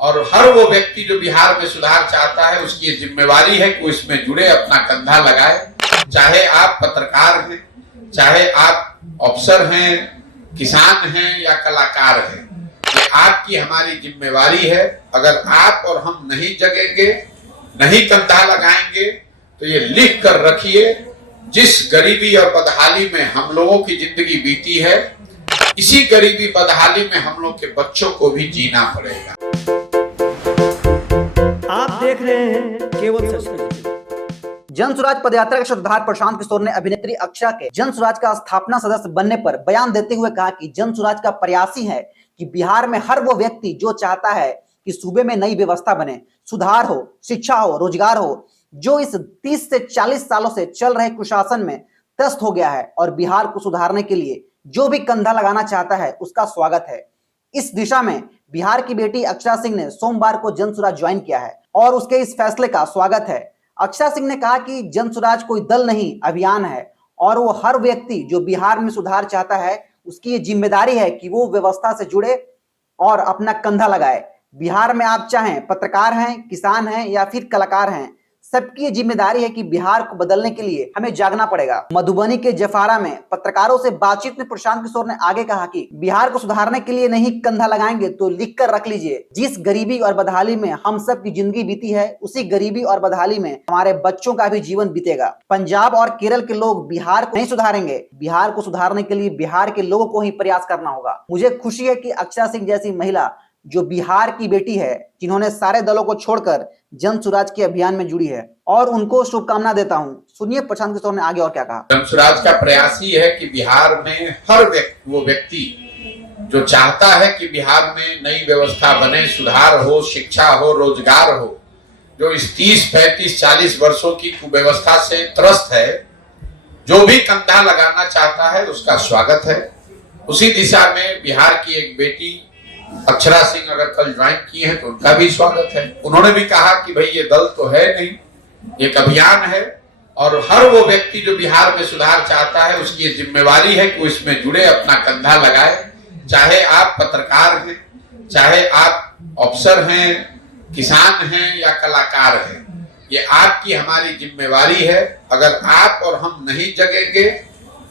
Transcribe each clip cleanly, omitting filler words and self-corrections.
और हर वो व्यक्ति जो बिहार में सुधार चाहता है उसकी ये जिम्मेवारी है कि वो इसमें जुड़े, अपना कंधा लगाए। चाहे आप पत्रकार हैं, चाहे आप अफसर हैं, किसान हैं या कलाकार हैं, ये आपकी हमारी जिम्मेवारी है। अगर आप और हम नहीं जगेंगे, नहीं कंधा लगाएंगे तो ये लिख कर रखिए, जिस गरीबी और बदहाली में हम लोगों की जिंदगी बीती है, इसी गरीबी बदहाली में हम लोग के बच्चों को भी जीना पड़ेगा। आप देख रहे हैं केवल सच। जन स्वराज पदयात्रा के सूत्रधार प्रशांत किशोर ने अभिनेत्री अक्षरा के जन स्वराज का स्थापना सदस्य बनने पर बयान देते हुए कहा कि जन स्वराज का प्रयास ही है कि बिहार में हर वो व्यक्ति जो चाहता है कि सूबे में नई व्यवस्था बने, सुधार हो, शिक्षा हो, रोजगार हो, जो इस 30 से 40 सालों से चल रहे कुशासन में त्रस्त हो गया है, और बिहार को सुधारने के लिए जो भी कंधा लगाना चाहता है उसका स्वागत है। इस दिशा में बिहार की बेटी अक्षरा सिंह ने सोमवार को जन स्वराज ज्वाइन किया है और उसके इस फैसले का स्वागत है। अक्षरा सिंह ने कहा कि जन स्वराज कोई दल नहीं, अभियान है, और वो हर व्यक्ति जो बिहार में सुधार चाहता है उसकी ये जिम्मेदारी है कि वो व्यवस्था से जुड़े और अपना कंधा लगाए। बिहार में आप चाहें पत्रकार हैं, किसान हैं या फिर कलाकार हैं, सबकी ये जिम्मेदारी है कि बिहार को बदलने के लिए हमें जागना पड़ेगा। मधुबनी के जफारा में पत्रकारों से बातचीत में प्रशांत किशोर ने आगे कहा कि बिहार को सुधारने के लिए नहीं कंधा लगाएंगे तो लिख कर रख लीजिए, जिस गरीबी और बदहाली में हम सब की जिंदगी बीती है, उसी गरीबी और बदहाली में हमारे बच्चों का भी जीवन बीतेगा। पंजाब और केरल के लोग बिहार को नहीं सुधारेंगे, बिहार को सुधारने के लिए बिहार के लोगों को ही प्रयास करना होगा। मुझे खुशी है कि अक्षरा सिंह जैसी महिला जो बिहार की बेटी है, जिन्होंने सारे दलों को छोड़कर जन स्वराज के अभियान में जुड़ी है, और उनको शुभकामना देता हूं। सुनिए प्रशांत किशोर ने आगे और क्या कहा। जन स्वराज का प्रयास ही है कि बिहार में हर वो व्यक्ति जो चाहता है कि बिहार में नई व्यवस्था बने, सुधार हो, शिक्षा हो, रोजगार हो, जो इस 30, 35, 40 वर्षों की कुव्यवस्था से त्रस्त है, जो भी कंधा लगाना चाहता है उसका स्वागत है। उसी दिशा में बिहार की एक बेटी अक्षरा सिंह अगर कल ज्वाइन की है तो उनका भी स्वागत है। उन्होंने भी कहा कि भाई ये दल तो है नहीं, एक अभियान है, और हर वो व्यक्ति जो बिहार में सुधार चाहता है उसकी ये जिम्मेवारी है कि वो इसमें जुड़े, अपना कंधा लगाए। चाहे आप पत्रकार हैं, चाहे आप अफसर हैं, किसान हैं या कलाकार हैं, ये आपकी हमारी जिम्मेवारी है। अगर आप और हम नहीं जगेंगे,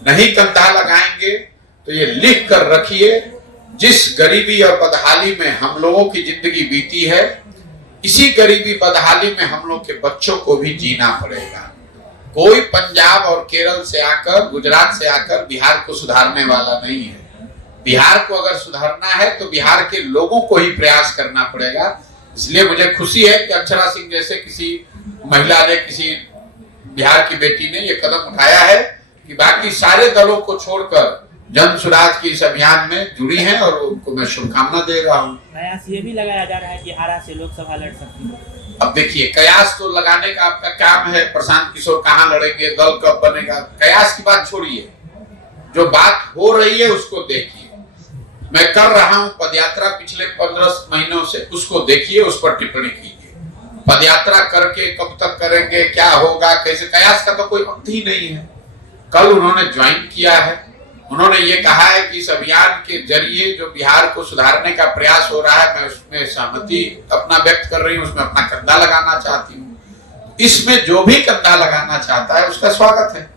नहीं कंधा लगाएंगे तो ये लिख कर रखिए, जिस गरीबी और बदहाली में हम लोगों की जिंदगी बीती है, इसी गरीबी बदहाली में हम लोग के बच्चों को भी जीना पड़ेगा। कोई पंजाब और केरल से आकर, गुजरात से आकर बिहार को सुधारने वाला नहीं है। बिहार को अगर सुधारना है तो बिहार के लोगों को ही प्रयास करना पड़ेगा। इसलिए मुझे खुशी है कि अक्षरा सिंह जैसे किसी महिला ने, किसी बिहार की बेटी ने ये कदम उठाया है कि बाकी सारे दलों को छोड़कर जन स्वराज की इस अभियान में जुड़ी हैं, और उनको मैं शुभकामना दे रहा हूँ। कयास ये भी लगाया जा रहा है कि आरा से लोकसभा लड़ सकती है। अब देखिए, कयास तो लगाने का आपका काम है। प्रशांत किशोर कहाँ लड़ेंगे, दल कब बनेगा, कयास की बात छोड़िए, जो बात हो रही है उसको देखिए। मैं कर रहा हूँ पदयात्रा पिछले 15 महीनों से, उसको देखिए, उस पर टिप्पणी कीजिए। पदयात्रा करके कब तक करेंगे, क्या होगा, कैसे, कयास का तो कोई अंत ही नहीं है। कल उन्होंने ज्वाइन किया है, उन्होंने ये कहा है कि इस अभियान के जरिए जो बिहार को सुधारने का प्रयास हो रहा है, मैं उसमें सहमति अपना व्यक्त कर रही हूँ, उसमें अपना कंधा लगाना चाहती हूँ। इसमें जो भी कंधा लगाना चाहता है उसका स्वागत है।